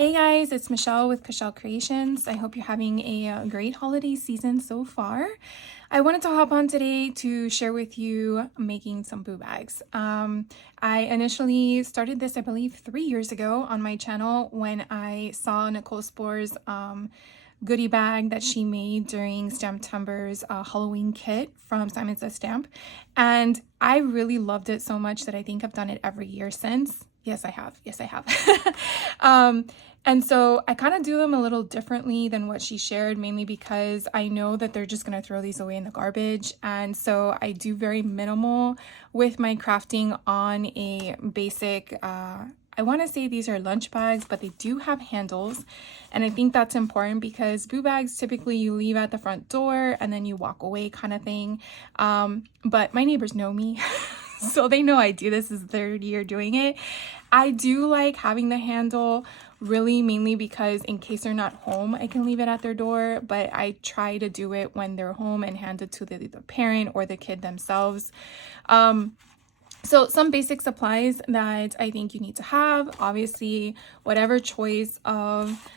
Hey guys, it's Michelle with Michelle Creations. I hope you're having a great holiday season so far. I wanted to hop on today to share with you making some boo bags. I initially started this, I believe, 3 years ago on my channel when I saw Nicole Spore's goodie bag that she made during Stamptember's Halloween kit from Simon Says Stamp. And I really loved it so much that I think I've done it every year since. Yes, I have. Yes, I have. And so I kind of do them a little differently than what she shared, mainly because I know that they're just going to throw these away in the garbage. And so I do very minimal with my crafting on a basic, I want to say these are lunch bags, but they do have handles. And I think that's important because boo bags typically you leave at the front door and then you walk away kind of thing. But my neighbors know me. So they know I do this. This is the third year doing it. I do like having the handle really mainly because in case they're not home, I can leave it at their door, but I try to do it when they're home and hand it to the parent or the kid themselves. So some basic supplies that I think you need to have, obviously, whatever choice of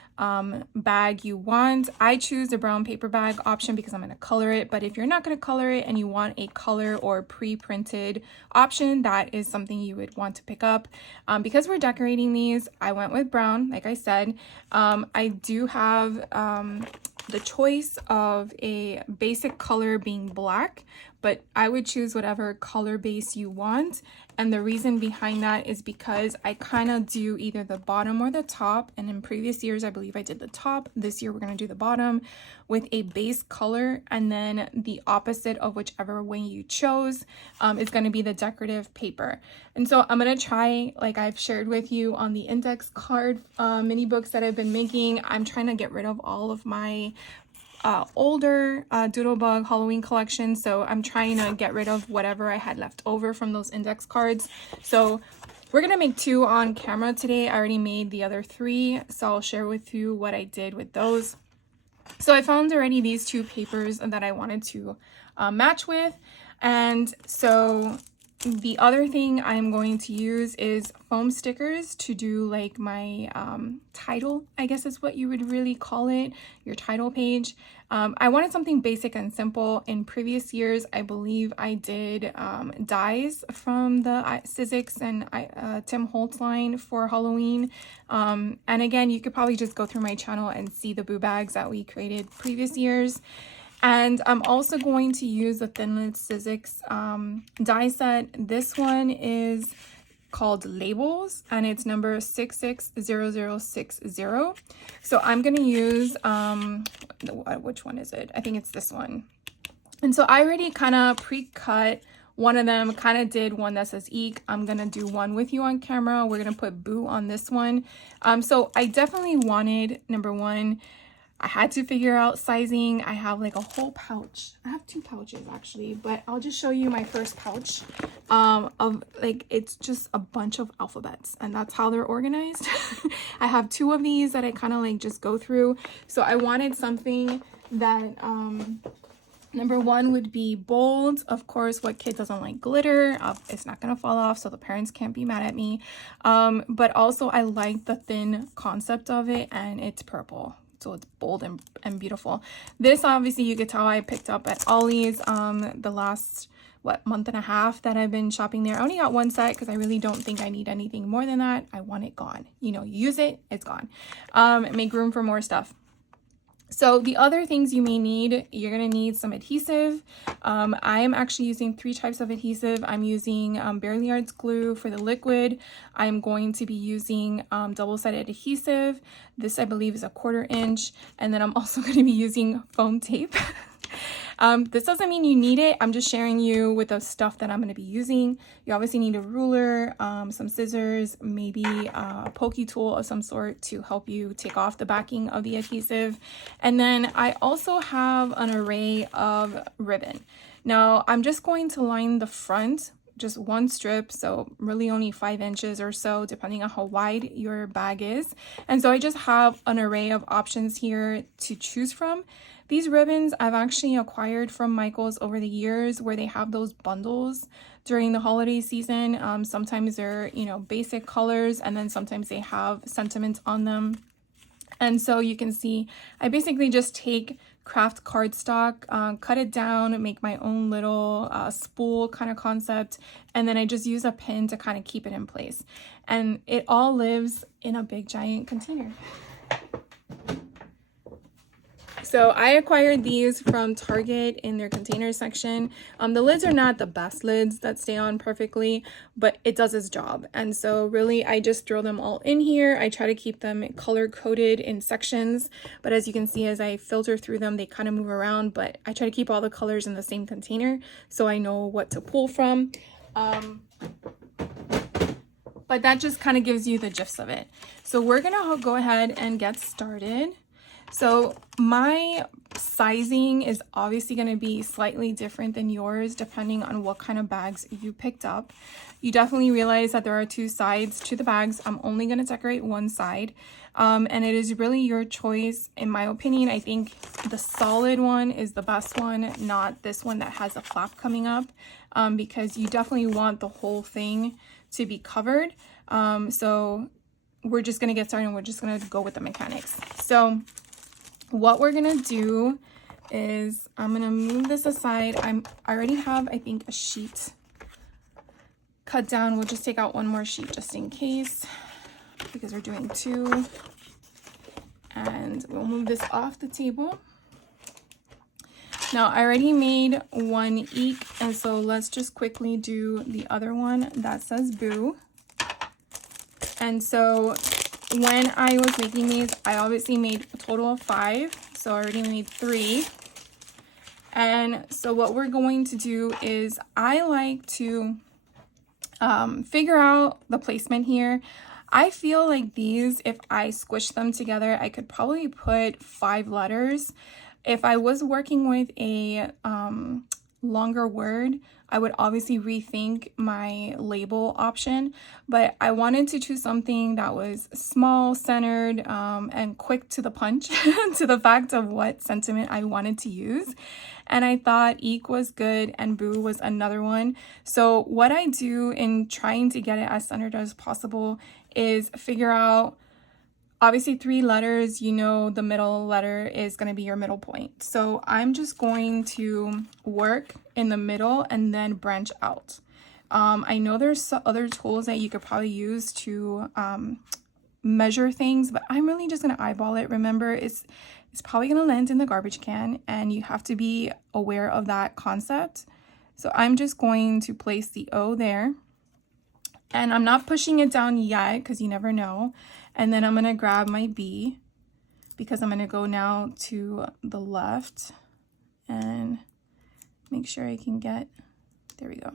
bag you want. I choose the brown paper bag option because I'm going to color it, but if you're not going to color it and you want a color or pre-printed option, that is something you would want to pick up. Because we're decorating these, I went with brown, like I said. I do have the choice of a basic color being black, but I would choose whatever color base you want. And the reason behind that is because I kind of do either the bottom or the top. And in previous years, I believe I did the top. This year, we're going to do the bottom with a base color. And then the opposite of whichever way you chose is going to be the decorative paper. And so I'm going to try, like I've shared with you on the index card mini books that I've been making, I'm trying to get rid of all of my older Doodlebug Halloween collection. So I'm trying to get rid of whatever I had left over from those index cards. So we're going to make 2 on camera today. I already made the other 3, so I'll share with you what I did with those. So I found already these 2 papers that I wanted to match with. And so the other thing I'm going to use is foam stickers to do like my title, I guess is what you would really call it, your title page. I wanted something basic and simple. In previous years, I believe I did dies from the Sizzix and Tim Holtz line for Halloween. And again, you could probably just go through my channel and see the boo bags that we created previous years. And I'm also going to use the Thinlit Sizzix die set. This one is called Labels and it's number 660060. So I'm going to use, which one is it? I think it's this one. And so I already kind of pre-cut one of them, kind of did one that says Eek. I'm going to do one with you on camera. We're going to put Boo on this one. So I definitely wanted, number one, I had to figure out sizing. I have like a whole pouch. I have 2 pouches actually, but I'll just show you my first pouch of like, it's just a bunch of alphabets and that's how they're organized. I have 2 of these that I kind of like just go through. So I wanted something that, number 1 would be bold. Of course, what kid doesn't like glitter? It's not going to fall off, so the parents can't be mad at me. But also I like the thin concept of it and it's purple. So it's bold and beautiful. This obviously you could tell I picked up at Ollie's the last month and a half that I've been shopping there. I only got 1 set because I really don't think I need anything more than that. I want it gone. You know, use it, it's gone. Make room for more stuff. So the other things you may need, you're going to need some adhesive. I am actually using 3 types of adhesive. I'm using Barely Arts glue for the liquid. I'm going to be using double-sided adhesive. This I believe is a 1/4 inch. And then I'm also going to be using foam tape. This doesn't mean you need it. I'm just sharing you with the stuff that I'm going to be using. You obviously need a ruler, some scissors, maybe a pokey tool of some sort to help you take off the backing of the adhesive. And then I also have an array of ribbon. Now I'm just going to line the front, just 1 strip, so really only 5 inches or so, depending on how wide your bag is. And so I just have an array of options here to choose from. These ribbons I've actually acquired from Michael's over the years where they have those bundles during the holiday season. Sometimes they're, you know, basic colors and then sometimes they have sentiments on them. And so you can see, I basically just take craft cardstock, cut it down, make my own little spool kind of concept, and then I just use a pin to kind of keep it in place. And it all lives in a big giant container. So I acquired these from Target in their container section. The lids are not the best lids that stay on perfectly, but it does its job. And so really I just throw them all in here. I try to keep them color coded in sections, but as you can see, as I filter through them, they kind of move around, but I try to keep all the colors in the same container so I know what to pull from. But that just kind of gives you the gist of it. So we're gonna go ahead and get started. So my sizing is obviously going to be slightly different than yours depending on what kind of bags you picked up. You definitely realize that there are two sides to the bags. I'm only going to decorate one side, and it is really your choice. In my opinion, I think the solid one is the best one, not this one that has a flap coming up, because you definitely want the whole thing to be covered. So we're just going to get started and we're just going to go with the mechanics. So what we're gonna do is I'm gonna move this aside. I already have, I think, a sheet cut down. We'll just take out one more sheet just in case because we're doing two. And we'll move this off the table. Now I already made one eek, and so let's just quickly do the other one that says boo. And so when I was making these, I obviously made a total of 5, so I already made 3. And so what we're going to do is I like to figure out the placement here. I feel like these, if I squish them together, I could probably put 5 letters. If I was working with a longer word, I would obviously rethink my label option, but I wanted to choose something that was small, centered, and quick to the punch to the fact of what sentiment I wanted to use. And I thought eek was good and boo was another one. So what I do in trying to get it as centered as possible is figure out, obviously 3 letters, you know, the middle letter is going to be your middle point. So I'm just going to work in the middle and then branch out. I know there's other tools that you could probably use to measure things, but I'm really just going to eyeball it. Remember, it's probably going to land in the garbage can, and you have to be aware of that concept. So I'm just going to place the O there, and I'm not pushing it down yet because you never know. And then I'm going to grab my B because I'm going to go now to the left and make sure I can get, there we go.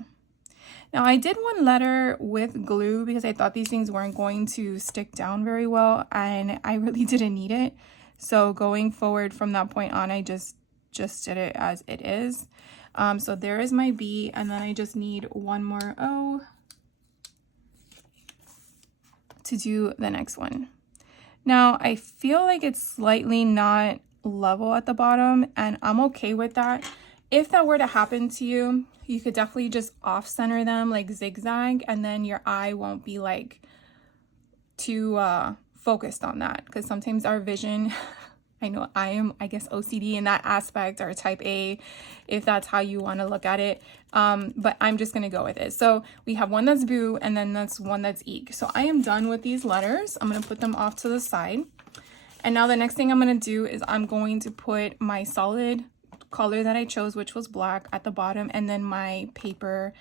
Now I did one letter with glue because I thought these things weren't going to stick down very well, and I really didn't need it. So going forward from that point on, I just did it as it is. So there is my B, and then I just need one more O to do the next one. Now I feel like it's slightly not level at the bottom, and I'm okay with that. If that were to happen to you, you could definitely just off center them like zigzag, and then your eye won't be like too focused on that, because sometimes our vision I know I am, I guess, OCD in that aspect, or type A, if that's how you want to look at it. But I'm just going to go with it. So we have one that's boo, and then that's one that's eek. So I am done with these letters. I'm going to put them off to the side. And now the next thing I'm going to do is I'm going to put my solid color that I chose, which was black, at the bottom, and then my paper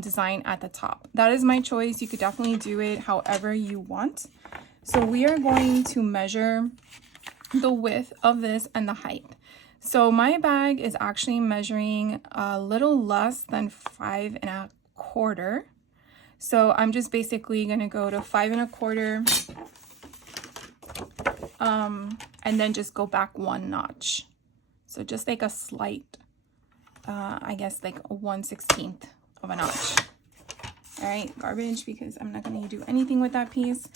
design at the top. That is my choice. You could definitely do it however you want. So we are going to measure the width of this and the height. So my bag is actually measuring a little less than 5 1/4. So I'm just basically going to go to 5 1/4, and then just go back 1 notch. So just like a slight, I guess like a 1/16 of a notch. All right, garbage, because I'm not going to do anything with that piece.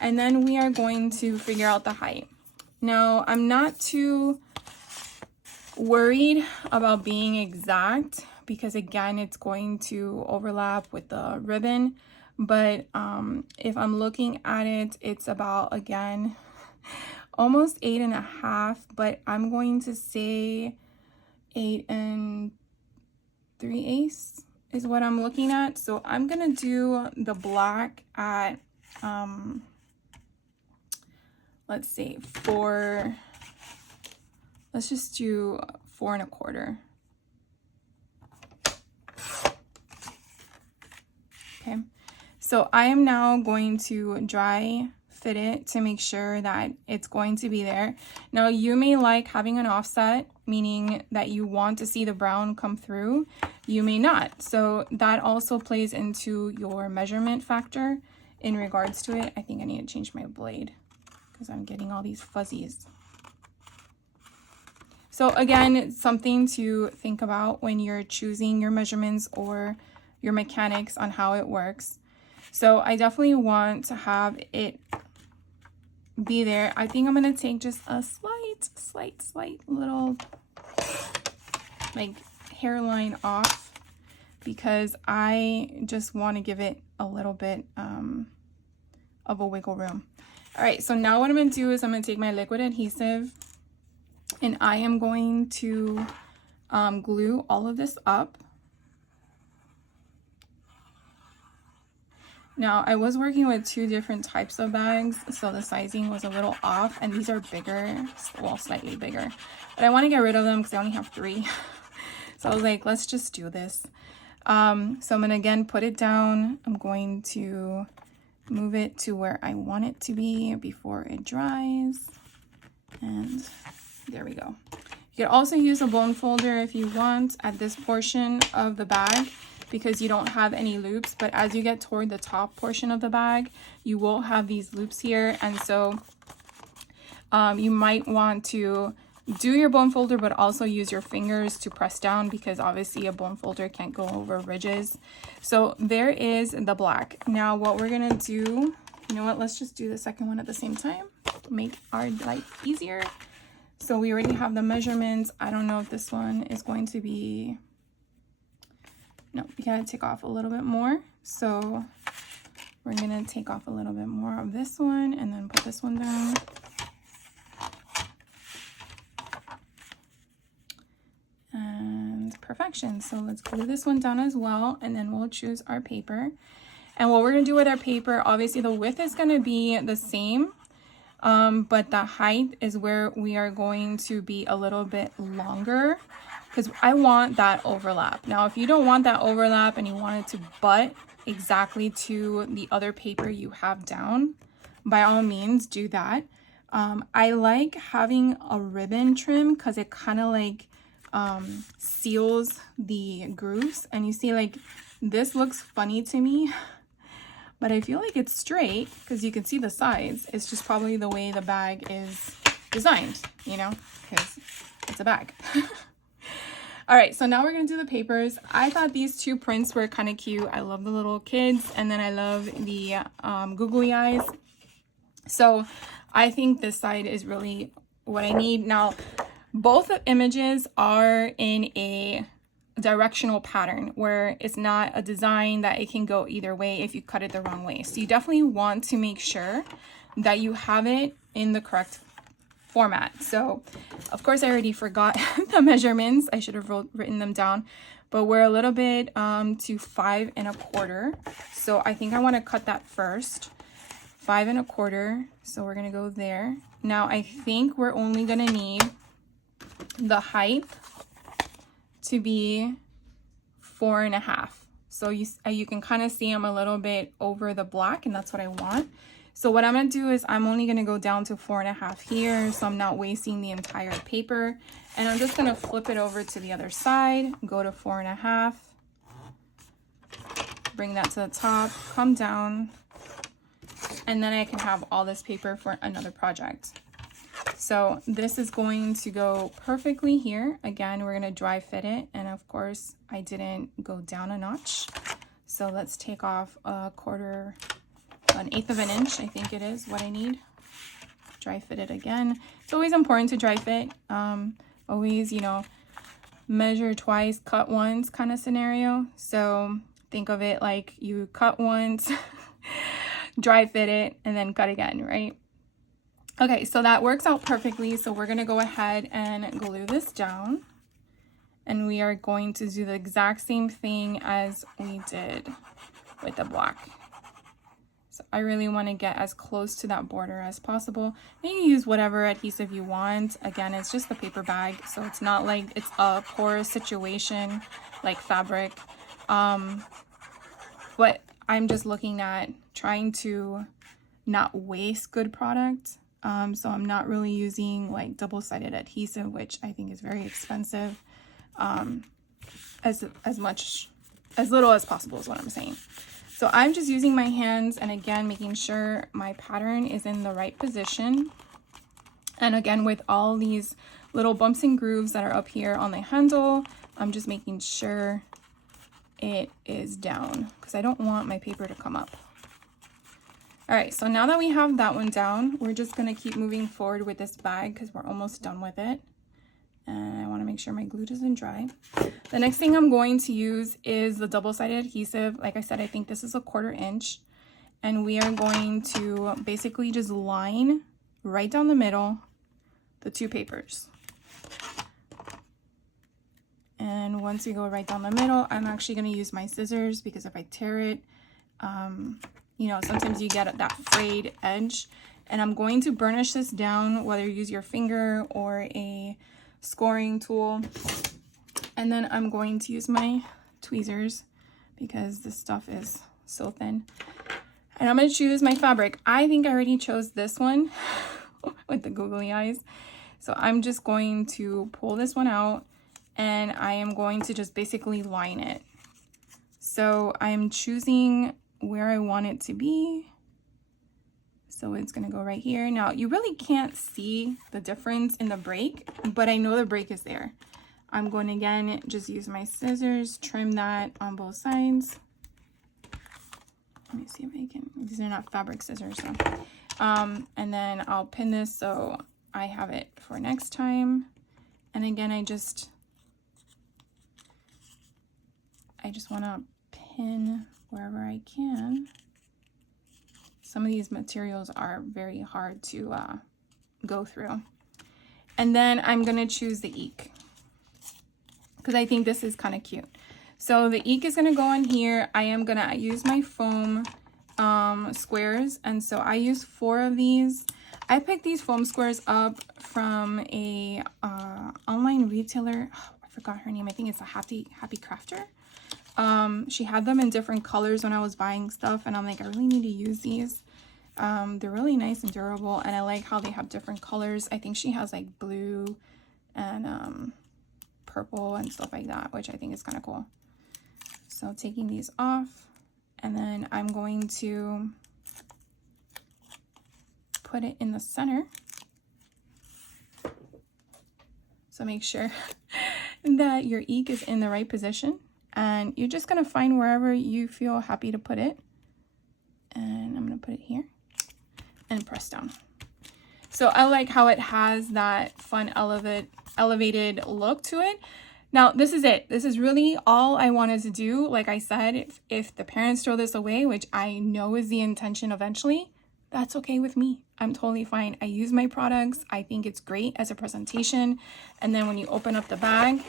And then we are going to figure out the height. Now, I'm not too worried about being exact because, again, it's going to overlap with the ribbon. But if I'm looking at it, it's about, again, almost 8.5, but I'm going to say 8 3/8 is what I'm looking at. So I'm gonna do the black at let's say let's just do 4 1/4. Okay, so I am now going to dry fit it to make sure that it's going to be there. Now you may like having an offset, meaning that you want to see the brown come through. You may not. So that also plays into your measurement factor in regards to it. I think I need to change my blade because I'm getting all these fuzzies. So again, it's something to think about when you're choosing your measurements or your mechanics on how it works. So I definitely want to have it be there. I think I'm going to take just a slight little like hairline off because I just want to give it a little bit of a wiggle room. All right, so now what I'm going to do is I'm going to take my liquid adhesive and I am going to glue all of this up. Now, I was working with 2 different types of bags, so the sizing was a little off, and these are bigger, well, slightly bigger. But I want to get rid of them because I only have 3. So I was like, let's just do this. So I'm going to, again, put it down. I'm going to move it to where I want it to be before it dries. And there we go. You could also use a bone folder if you want at this portion of the bag, because you don't have any loops, but as you get toward the top portion of the bag, you will have these loops here. And so you might want to do your bone folder, but also use your fingers to press down because obviously a bone folder can't go over ridges. So there is the black. Now what we're gonna do, you know what, let's just do the second one at the same time to make our life easier. So we already have the measurements. I don't know if this one is going to be, no, we gotta take off a little bit more. So we're gonna take off a little bit more of this one and then put this one down. And perfection. So let's glue this one down as well, and then we'll choose our paper. And what we're gonna do with our paper, obviously the width is gonna be the same, but the height is where we are going to be a little bit longer, because I want that overlap. Now, if you don't want that overlap and you want it to butt exactly to the other paper you have down, by all means do that. I like having a ribbon trim because it kind of like seals the grooves. And you see, like, this looks funny to me, but I feel like it's straight because you can see the sides. It's just probably the way the bag is designed, you know, because it's a bag. All right, so now we're gonna do the papers. I thought these 2 prints were kind of cute. I love the little kids, and then I love the googly eyes. So I think this side is really what I need. Now, both images are in a directional pattern where it's not a design that it can go either way if you cut it the wrong way. So you definitely want to make sure that you have it in the correct format. So of course I already forgot the measurements. I should have written them down, but we're a little bit to 5 1/4. So I think I want to cut that first. 5 1/4. So we're gonna go there. Now I think we're only gonna need the height to be 4 1/2. So you can kind of see I'm a little bit over the black, and that's what I want. So what I'm going to do is I'm only going to go down to 4 1/2 here, so I'm not wasting the entire paper. And I'm just going to flip it over to the other side, go to 4 1/2, bring that to the top, come down, and then I can have all this paper for another project. So this is going to go perfectly here. Again, we're going to dry fit it, and of course I didn't go down a notch. So let's take off an 1/8 of an inch, I think it is what I need. Dry fit it again. It's always important to dry fit. Always, you know, measure twice, cut once kind of scenario. So think of it like you cut once, dry fit it, and then cut again, right? Okay, so that works out perfectly. So we're gonna go ahead and glue this down. And we are going to do the exact same thing as we did with the black. So I really want to get as close to that border as possible. And you can use whatever adhesive you want. Again, it's just a paper bag, so it's not like it's a porous situation like fabric. But I'm just looking at trying to not waste good product. So I'm not really using like double-sided adhesive, which I think is very expensive. As little as possible is what I'm saying. So I'm just using my hands, and again making sure my pattern is in the right position. And again, with all these little bumps and grooves that are up here on the handle, I'm just making sure it is down because I don't want my paper to come up. All right, so now that we have that one down, we're just gonna keep moving forward with this bag because we're almost done with it. And I want to make sure my glue doesn't dry. The next thing I'm going to use is the double-sided adhesive. Like I said, I think this is a 1/4 inch. And we are going to basically just line right down the middle the two papers. And once you go right down the middle, I'm actually going to use my scissors because if I tear it, you know, sometimes you get that frayed edge. And I'm going to burnish this down, whether you use your finger or a scoring tool. And then I'm going to use my tweezers because this stuff is so thin. And I'm going to choose my fabric. I think I already chose this one with the googly eyes. So I'm just going to pull this one out and I am going to just basically line it. So I'm choosing where I want it to be. So it's going to go right here. Now, you really can't see the difference in the break, but I know the break is there. I'm going to, again, just use my scissors, trim that on both sides. Let me see if I can, these are not fabric scissors. So. And then I'll pin this so I have it for next time. And again, I just want to pin wherever I can. Some of these materials are very hard to go through. And then I'm gonna choose the eek because I think this is kind of cute. So the eek is gonna go on here. I am gonna use my foam squares. And so I use 4 of these. I picked these foam squares up from a online retailer. Oh, I forgot her name. I think it's a Happy Crafter. She had them in different colors when I was buying stuff, and I'm like, I really need to use these. They're really nice and durable, and I like how they have different colors. I think she has like blue and purple and stuff like that, which I think is kind of cool. So taking these off, and then I'm going to put it in the center. So make sure that your eek is in the right position. And you're just going to find wherever you feel happy to put it. And I'm going to put it here and press down. So I like how it has that fun elevated look to it. Now, this is it. This is really all I wanted to do. Like I said, if the parents throw this away, which I know is the intention eventually, that's okay with me. I'm totally fine. I use my products. I think it's great as a presentation. And then when you open up the bag,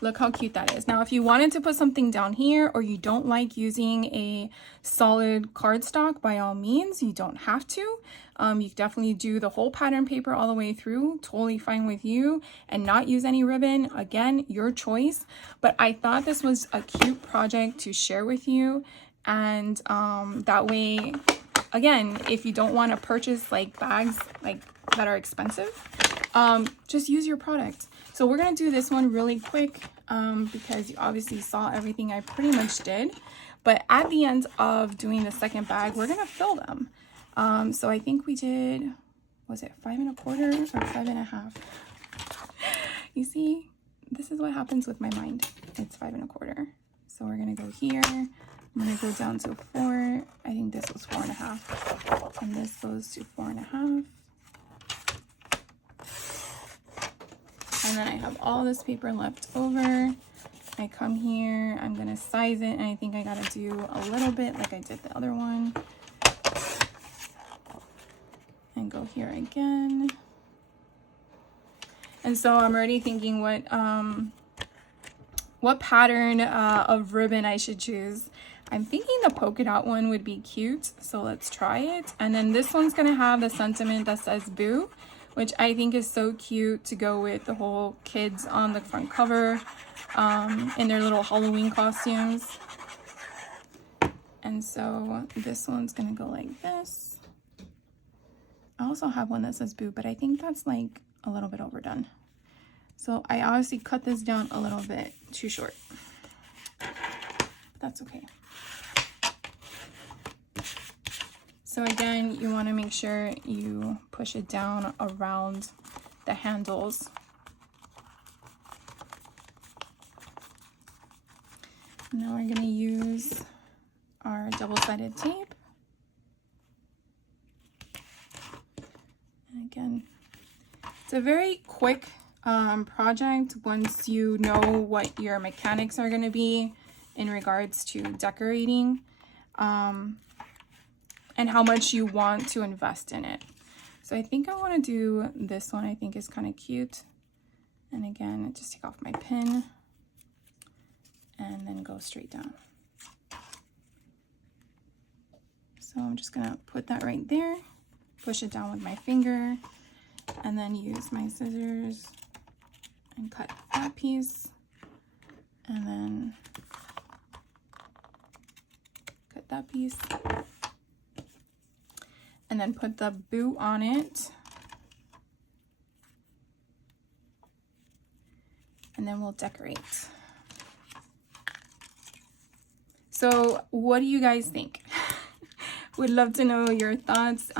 look how cute that is. Now, if you wanted to put something down here or you don't like using a solid cardstock, by all means, you don't have to. You definitely do the whole pattern paper all the way through. Totally fine with you. And not use any ribbon. Again, your choice. But I thought this was a cute project to share with you. And that way, again, if you don't want to purchase like bags like that are expensive, just use your product. So we're going to do this one really quick because you obviously saw everything I pretty much did. But at the end of doing the second bag, we're going to fill them. So I think we did, was it 5 1/4 or 5 1/2? You see, this is what happens with my mind. It's 5 1/4. So we're going to go here. I'm going to go down to 4. I think this was 4 1/2. And this goes to 4 1/2. And then I have all this paper left over. I come here, I'm gonna size it, and I think I gotta do a little bit like I did the other one. and go here again. And so I'm already thinking what pattern of ribbon I should choose. I'm thinking the polka dot one would be cute, so let's try it. And then this one's gonna have the sentiment that says boo, which I think is so cute to go with the whole kids on the front cover in their little Halloween costumes. And so this one's gonna go like this. I also have one that says boo, but I think that's like a little bit overdone. So I obviously cut this down a little bit too short. That's okay. So again, you want to make sure you push it down around the handles. Now we're going to use our double-sided tape. And again, it's a very quick project once you know what your mechanics are going to be in regards to decorating. And how much you want to invest in it. So I think I want to do this one. I think is kind of cute. And again, just take off my pin and then go straight down. So I'm just gonna put that right there, push it down with my finger, and then use my scissors and cut that piece, and then cut that piece. And then put the boo on it. And then we'll decorate. So what do you guys think? Would love to know your thoughts.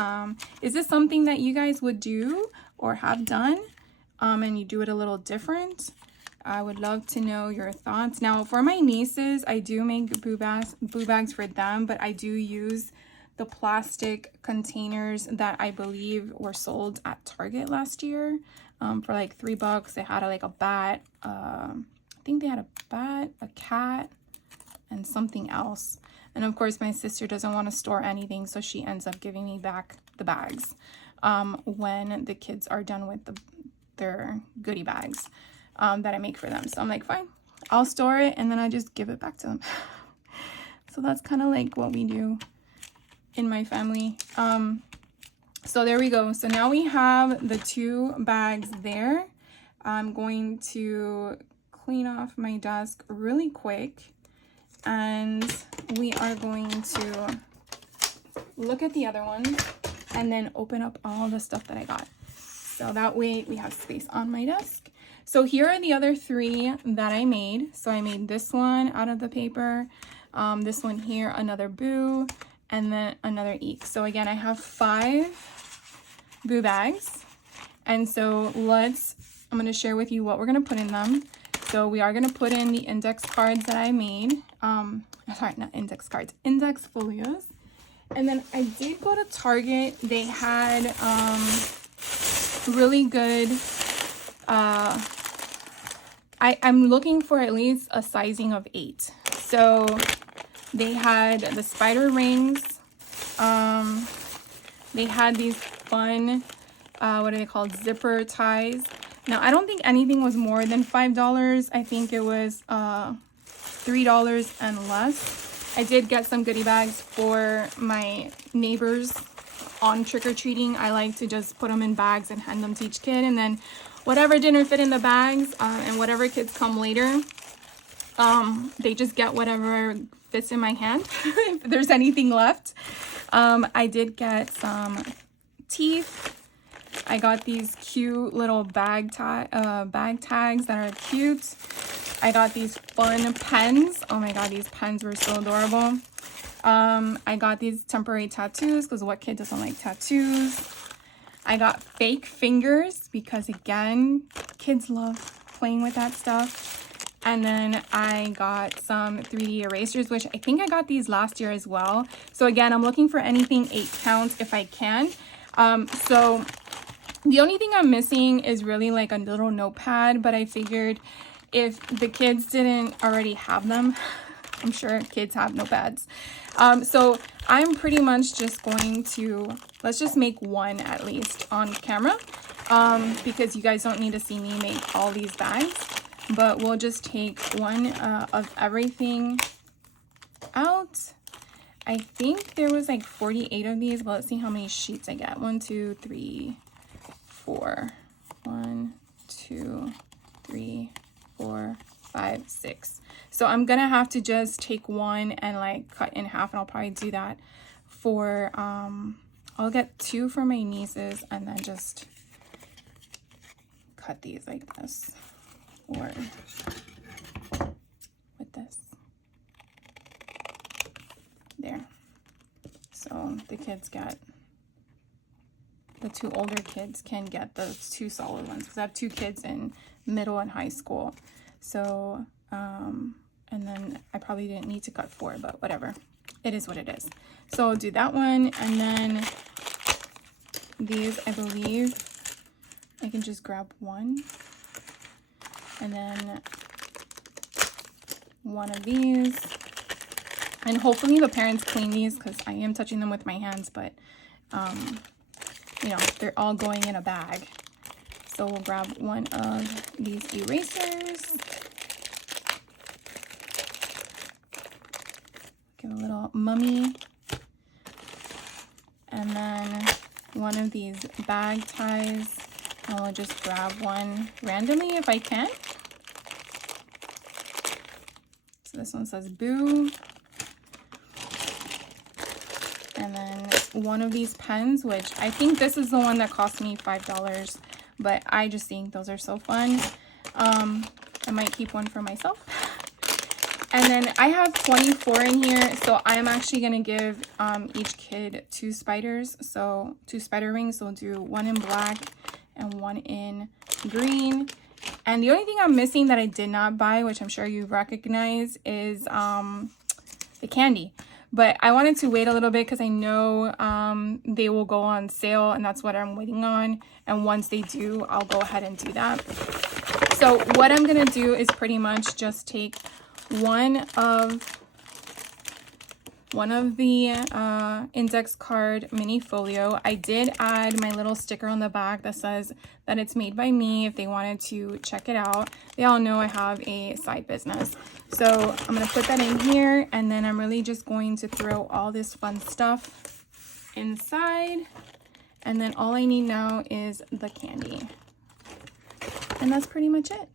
Is this something that you guys would do or have done? And you do it a little different? I would love to know your thoughts. Now for my nieces, I do make boo bags for them, but I do use the plastic containers that I believe were sold at Target last year for like $3. They had like a bat, I think they had a bat, a cat, and something else. And of course my sister doesn't want to store anything, so she ends up giving me back the bags when the kids are done with their goodie bags that I make for them. So I'm like, fine, I'll store it and then I just give it back to them. So that's kind of like what we do in my family. So there we go. So now we have the two bags there. I'm going to clean off my desk really quick, and we are going to look at the other one and then open up all the stuff that I got. So that way we have space on my desk. So here are the other three that I made. So I made this one out of the paper, this one here, another boo, and then another eek. So again, I have 5 boo bags. And so I'm going to share with you what we're going to put in them. So we are going to put in the index cards that I made. Sorry, not index cards, index folios. And then I did go to Target. They had really good, I'm looking for at least a sizing of 8. So they had the spider rings. They had these fun, what are they called? Zipper ties. Now, I don't think anything was more than $5. I think it was $3 and less. I did get some goodie bags for my neighbors on trick-or-treating. I like to just put them in bags and hand them to each kid, and then whatever didn't fit in the bags and whatever kids come later, they just get whatever fits in my hand if there's anything left. I did get some teeth. I got these cute little bag tags that are cute. I got these fun pens. Oh my god, these pens were so adorable. I got these temporary tattoos, because what kid doesn't like tattoos? I got fake fingers because, again, kids love playing with that stuff. And then I got some 3D erasers, which I think I got these last year as well. So again, I'm looking for anything 8 count if I can. So the only thing I'm missing is really like a little notepad, but I figured if the kids didn't already have them, I'm sure kids have notepads. So I'm pretty much just going to, let's just make one at least on camera, because you guys don't need to see me make all these bags, but we'll just take one of everything out. I think there was like 48 of these, but let's see how many sheets I get. 1, 2, 3, 4. 1, 2, 3, 4, 5, 6. So I'm gonna have to just take one and like cut in half, and I'll probably do that for I'll get 2 for my nieces and then just cut these like this, or with this there. So the kids get, the 2 older kids can get those 2 solid ones, because I have 2 kids in middle and high school. So and then I probably didn't need to cut 4, but whatever, it is what it is. So I'll do that one, and then these, I believe I can just grab one, and then one of these, and hopefully the parents clean these, because I am touching them with my hands, but you know, they're all going in a bag. So we'll grab one of these erasers, give a little mummy, and then one of these bag ties, and we'll just grab one randomly if I can. So this one says boo. And then one of these pens, which I think this is the one that cost me $5, but I just think those are so fun. I might keep one for myself. And then I have 24 in here, so I am actually going to give each kid 2 spiders, so 2 spider rings. So we'll do one in black and one in green. And the only thing I'm missing that I did not buy, which I'm sure you recognize, is the candy. But I wanted to wait a little bit because I know they will go on sale, and that's what I'm waiting on. And once they do, I'll go ahead and do that. So what I'm going to do is pretty much just take one of the index card mini folio. I did add my little sticker on the back that says that it's made by me if they wanted to check it out. They all know I have a side business. So I'm going to put that in here, and then I'm really just going to throw all this fun stuff inside. And then all I need now is the candy. And that's pretty much it.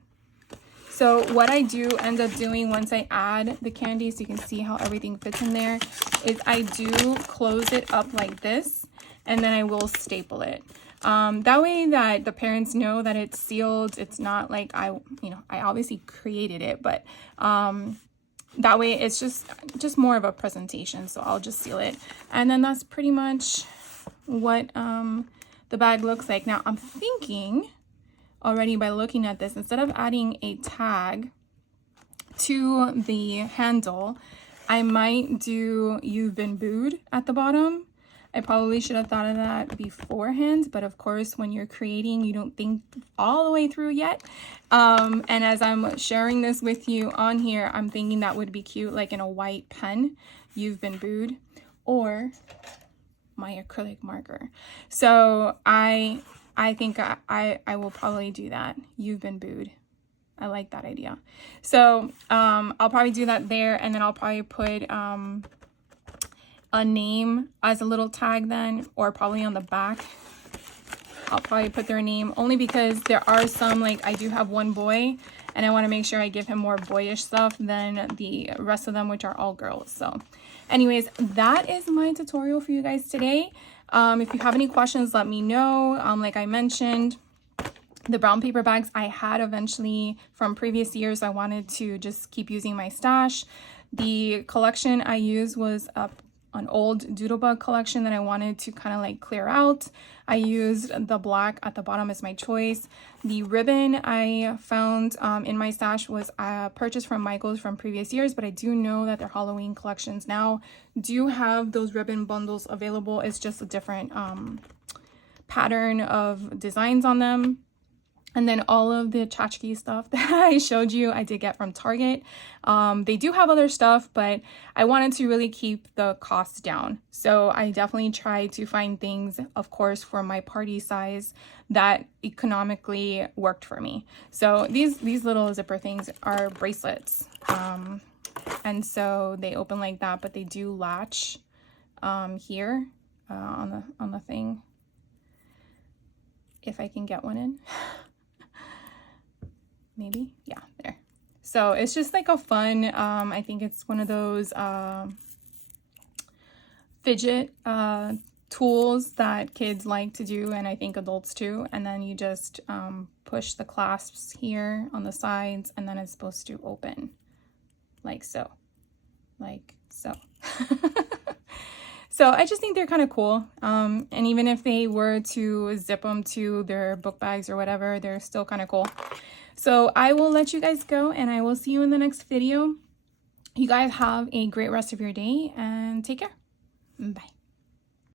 So what I do end up doing once I add the candy, so you can see how everything fits in there, is I do close it up like this, and then I will staple it. That way that the parents know that it's sealed. It's not like I obviously created it, but that way it's just more of a presentation. So I'll just seal it. And then that's pretty much what the bag looks like. Now I'm thinking already, by looking at this, instead of adding a tag to the handle, I might do "You've Been Booed" at the bottom. I probably should have thought of that beforehand, but of course when you're creating, you don't think all the way through yet. And as I'm sharing this with you on here, I'm thinking that would be cute, like in a white pen, "You've Been Booed," or my acrylic marker. So I think I will probably do that. "You've Been Booed." I like that idea. So I'll probably do that there, and then I'll probably put a name as a little tag then, or probably on the back. I'll probably put their name, only because there are some, like I do have one boy, and I want to make sure I give him more boyish stuff than the rest of them, which are all girls. So anyways, that is my tutorial for you guys today. If you have any questions, let me know. Like I mentioned, the brown paper bags I had eventually from previous years. I wanted to just keep using my stash. The collection I used was an old Doodlebug collection that I wanted to kind of like clear out. I used the black at the bottom as my choice. The ribbon I found in my stash was purchased from Michael's from previous years, but I do know that their Halloween collections now do have those ribbon bundles available. It's just a different pattern of designs on them. And then all of the tchotchke stuff that I showed you, I did get from Target. They do have other stuff, but I wanted to really keep the costs down. So I definitely tried to find things, of course, for my party size that economically worked for me. So these little zipper things are bracelets. And so they open like that, but they do latch here on the thing. If I can get one in. Maybe, yeah, there. So it's just like a fun, I think it's one of those fidget tools that kids like to do, and I think adults too. And then you just push the clasps here on the sides, and then it's supposed to open like so, like so. So I just think they're kind of cool. And even if they were to zip them to their book bags or whatever, they're still kind of cool. So I will let you guys go, and I will see you in the next video. You guys have a great rest of your day, and take care. Bye.